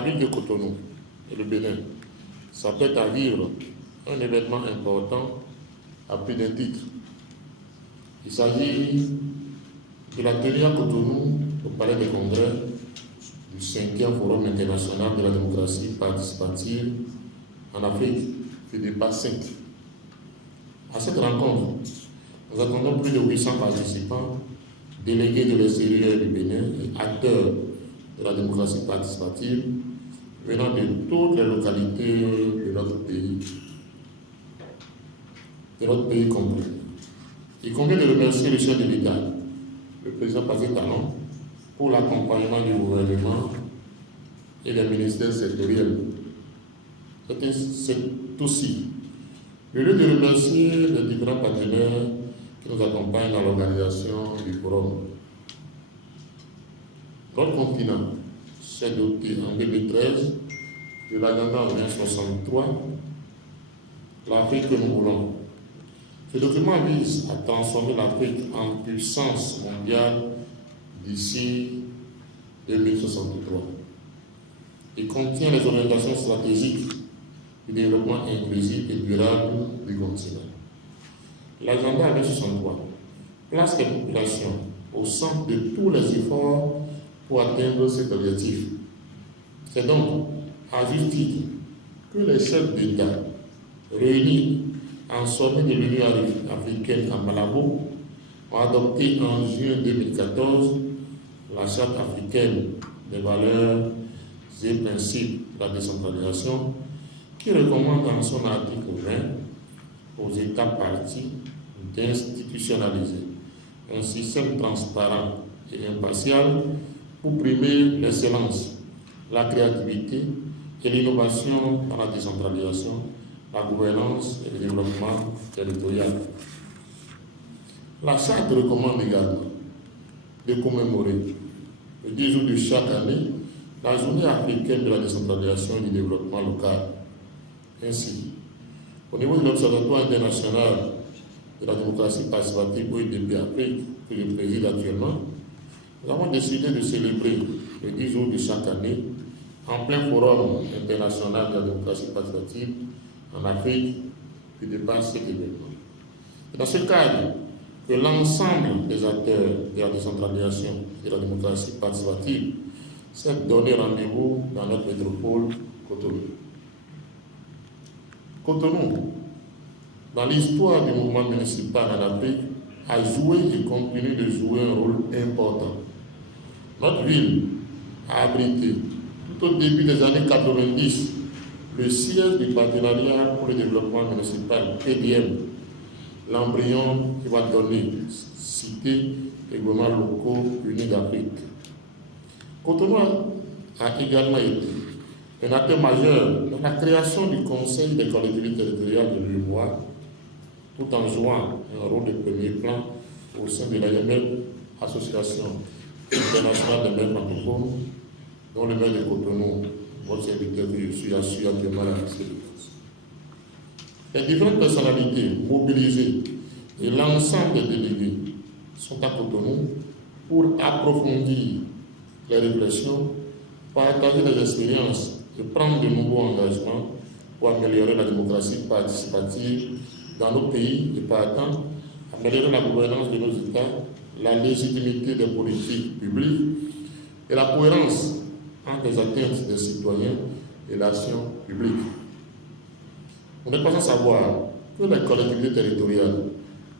la ville de Cotonou et le Bénin s'apprêtent à vivre un événement important à plus d'un titre. Il s'agit de la tenue à Cotonou, au Palais des Congrès, du 5e Forum international de la démocratie participative en Afrique, FIDEPA 5. À cette rencontre, nous attendons plus de 800 participants, délégués de l'extérieur du Bénin et acteurs de la démocratie participative venant de toutes les localités de notre pays complet. Il convient de remercier le chef de l'État, le président Patrick Talon, pour l'accompagnement du gouvernement et des ministères sectoriels. C'est aussi le lieu de remercier les différents partenaires qui nous accompagnent dans l'organisation du forum. Notre continent s'est doté en 2013 de l'agenda 2063, l'Afrique que nous voulons. Ce document vise à transformer l'Afrique en puissance mondiale d'ici 2063. Il contient les orientations stratégiques du développement inclusif et durable du continent. L'agenda 2063 place les populations au centre de tous les efforts pour atteindre cet objectif. C'est donc à juste titre que les chefs d'État réunis en sommet de l'Union africaine à Malabo ont adopté en juin 2014 la Charte africaine des valeurs et principes de la décentralisation qui recommande dans son article 20 aux États parties d'institutionnaliser un système transparent et impartial pour primer l'excellence, la créativité et l'innovation dans la décentralisation, la gouvernance et le développement territorial. La Charte recommande également de commémorer le 10 août de chaque année la journée africaine de la décentralisation et du développement local. Ainsi, au niveau de l'Observatoire international de la démocratie participative OIDP Afrique, que je préside actuellement, nous avons décidé de célébrer le 10 août de chaque année en plein forum international de la démocratie participative en Afrique qui dépasse cet événement. Dans ce cadre, que l'ensemble des acteurs de la décentralisation et de la démocratie participative s'est donné rendez-vous dans notre métropole Cotonou. Cotonou, dans l'histoire du mouvement municipal en Afrique, a joué et continue de jouer un rôle important. Notre ville a abrité, tout au début des années 90, le siège du partenariat pour le développement municipal, PDM, l'embryon qui va donner cité et gouvernements locaux unis d'Afrique. Cotonou a également été un acteur majeur dans la création du Conseil des collectivités territoriales de l'UEMOA, tout en jouant un rôle de premier plan au sein de l'AMF, Association internationale des maires francophones, dont le maire de Cotonou, votre serviteur que je suis assis actuellement à la liste de France. Les différentes personnalités mobilisées et l'ensemble des délégués sont à Cotonou pour approfondir les réflexions, partager des expériences et prendre de nouveaux engagements pour améliorer la démocratie participative dans nos pays et partant améliorer la gouvernance de nos États, la légitimité des politiques publiques et la cohérence entre les attentes des citoyens et l'action publique. On n'est pas sans savoir que les collectivités territoriales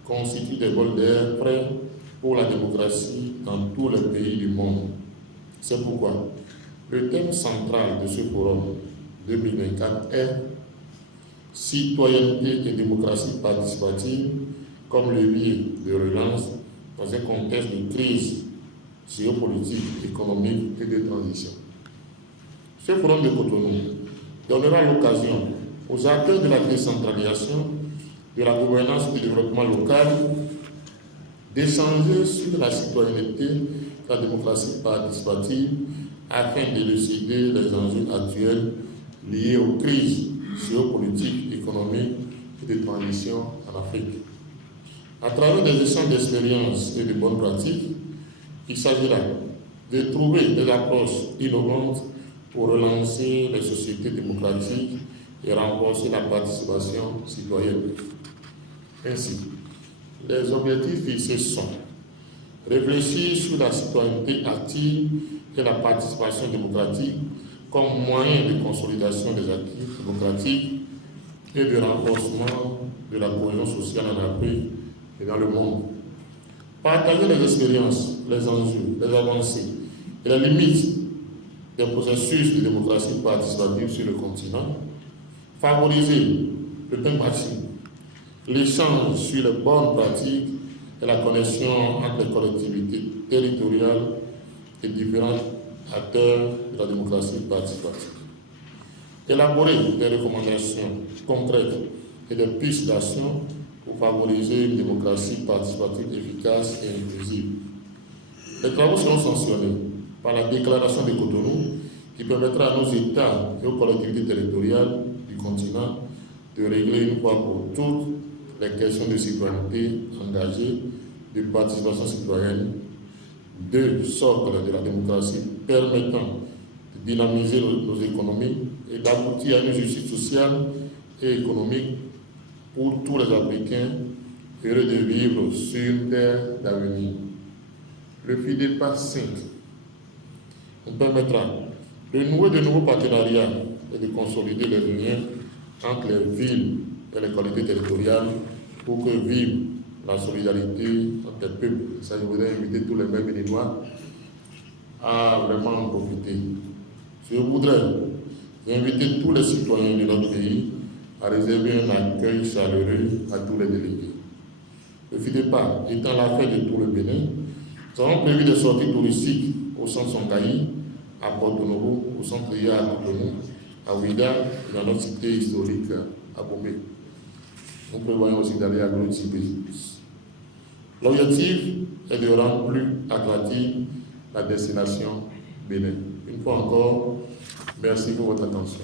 constituent des vols d'air prêts pour la démocratie dans tous les pays du monde. C'est pourquoi le thème central de ce forum 2024 est « Citoyenneté et démocratie participative comme levier de relance dans un contexte de crise géopolitique, économique et de transition ». Ce forum de Cotonou donnera l'occasion aux acteurs de la décentralisation, de la gouvernance et du développement local d'échanger sur la citoyenneté et la démocratie participative afin d'élucider les enjeux actuels liés aux crises géopolitiques, économiques et de transition en Afrique. À travers des échanges d'expériences et de bonnes pratiques, il s'agira de trouver des approches innovantes pour relancer les sociétés démocratiques et renforcer la participation citoyenne. Ainsi, les objectifs fixés sont réfléchir sur la citoyenneté active et la participation démocratique comme moyen de consolidation des acquis démocratiques et de renforcement de la cohésion sociale en Afrique et dans le monde. Partager les expériences, les enjeux, les avancées et les limites des processus de démocratie participative sur le continent. Favoriser le benchmarking, l'échange sur les bonnes pratiques et la connexion entre les collectivités territoriales et différents acteurs de la démocratie participative. Élaborer des recommandations concrètes et des pistes d'action pour favoriser une démocratie participative efficace et inclusive. Les travaux seront sanctionnés par la déclaration de Cotonou qui permettra à nos États et aux collectivités territoriales du continent de régler une fois pour toutes les questions de citoyenneté engagée, de participation citoyenne, deux socles de la démocratie permettant de dynamiser nos économies et d'aboutir à une justice sociale et économique pour tous les Africains heureux de vivre sur une terre d'avenir. Le FIDEPA 5 nous permettra de nouer de nouveaux partenariats et de consolider les liens entre les villes et les collectivités territoriales pour que vive la solidarité entre les peuples. Ça, je voudrais inviter tous les maires béninois à vraiment en profiter. Je voudrais inviter tous les citoyens de notre pays à réserver un accueil chaleureux à tous les délégués. Le FIDEPA étant l'affaire de tout le Bénin, nous avons prévu des sorties touristiques au centre Songaï, à Porto Novo, au centre IA à Cotonou, à Ouida et dans notre cité historique à Bomé. Nous prévoyons aussi d'aller à Glotibé. L'objectif est de rendre plus attractive la destination Bénin. Une fois encore, merci pour votre attention.